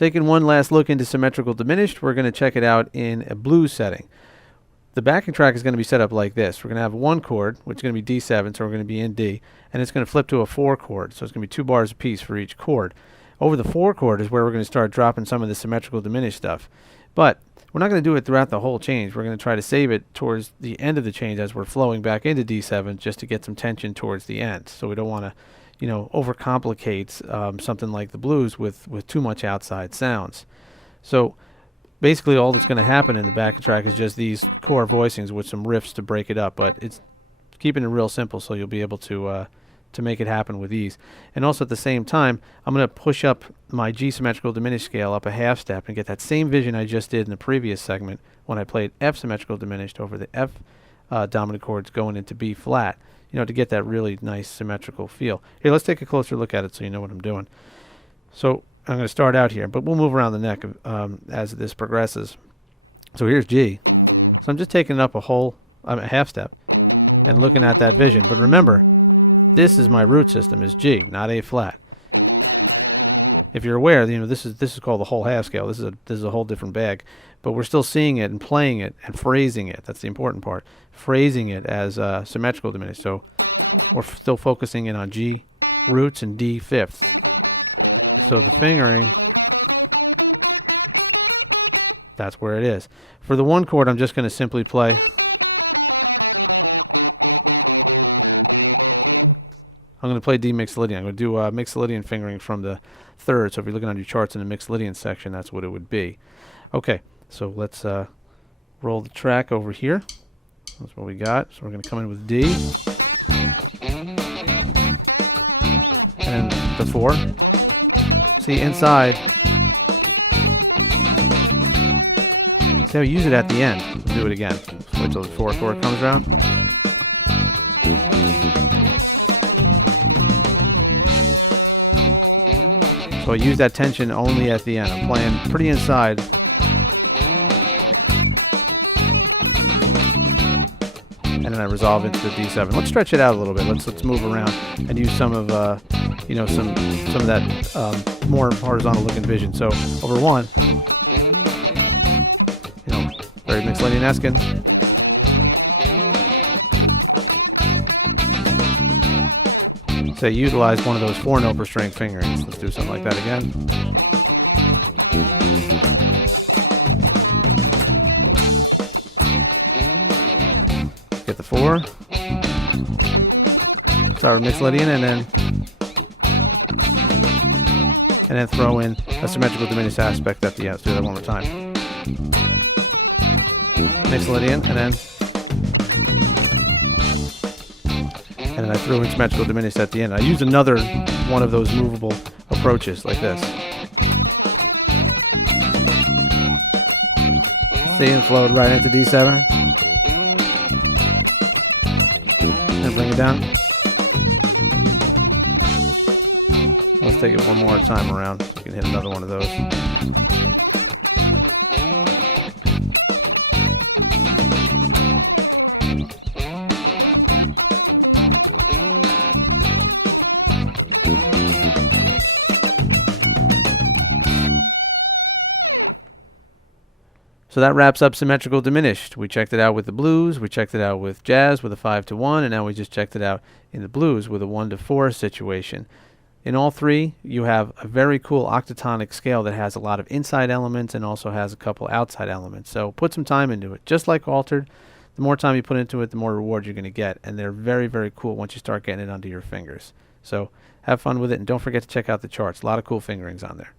Taking one last look into Symmetrical Diminished, we're going to check it out in a blues setting. The backing track is going to be set up like this. We're going to have one chord, which is going to be D7, so we're going to be in D, and it's going to flip to a 4 chord, so it's going to be 2 bars apiece for each chord. Over the 4 chord is where we're going to start dropping some of the Symmetrical Diminished stuff. But we're not going to do it throughout the whole change. We're going to try to save it towards the end of the change as we're flowing back into D7 just to get some tension towards the end. So we don't want to, you know, overcomplicate something like the blues with too much outside sounds. So basically all that's going to happen in the backing track is just these core voicings with some riffs to break it up, but it's keeping it real simple so you'll be able to make it happen with ease. And also at the same time, I'm going to push up my G symmetrical diminished scale up a half step and get that same vision I just did in the previous segment when I played F symmetrical diminished over the F dominant chords going into B flat, you know, to get that really nice symmetrical feel. Here, let's take a closer look at it so you know what I'm doing. So I'm going to start out here, but we'll move around the neck as this progresses. So here's G. So I'm just taking it up a half step and looking at that vision. But remember, this is my root system, is G, not A flat. If you're aware, you know, this is called the whole half scale. This is a whole different bag, but we're still seeing it and playing it and phrasing it. That's the important part. Phrasing it as symmetrical diminished. So we're still focusing in on G roots and D fifths. So the fingering, that's where it is. For the 1 chord, I'm just going to simply play. I'm going to play D mixolydian. I'm going to do mixolydian fingering from the 3rd. So if you're looking on your charts in the mixolydian section, that's what it would be. Okay, so let's roll the track over here. That's what we got. So we're going to come in with D. And the 4. See, inside. See how we use it at the end. We'll do it again. Just wait till the 4th chord comes around. So I use that tension only at the end. I'm playing pretty inside. And then I resolve into the D7. Let's stretch it out a little bit. Let's move around and use some of you know, some of that more horizontal looking vision. So over 1, you know, very mixolydian-esque. So utilize one of those 4-note per string fingerings. Let's do something like that again. Get the 4. Start with mixolydian and then throw in a symmetrical diminished aspect at the end. Let's do that one more time. Mixolydian and then I threw in symmetrical diminished at the end. I used another one of those movable approaches like this. See, and flowed right into D7. And bring it down. Let's take it one more time around so we can hit another one of those. So that wraps up Symmetrical Diminished. We checked it out with the blues, we checked it out with jazz with a 5-to-1, and now we just checked it out in the blues with a 1-to-4 situation. In all 3, you have a very cool octatonic scale that has a lot of inside elements and also has a couple outside elements. So put some time into it. Just like altered, the more time you put into it, the more reward you're going to get. And they're very, very cool once you start getting it under your fingers. So have fun with it, and don't forget to check out the charts. A lot of cool fingerings on there.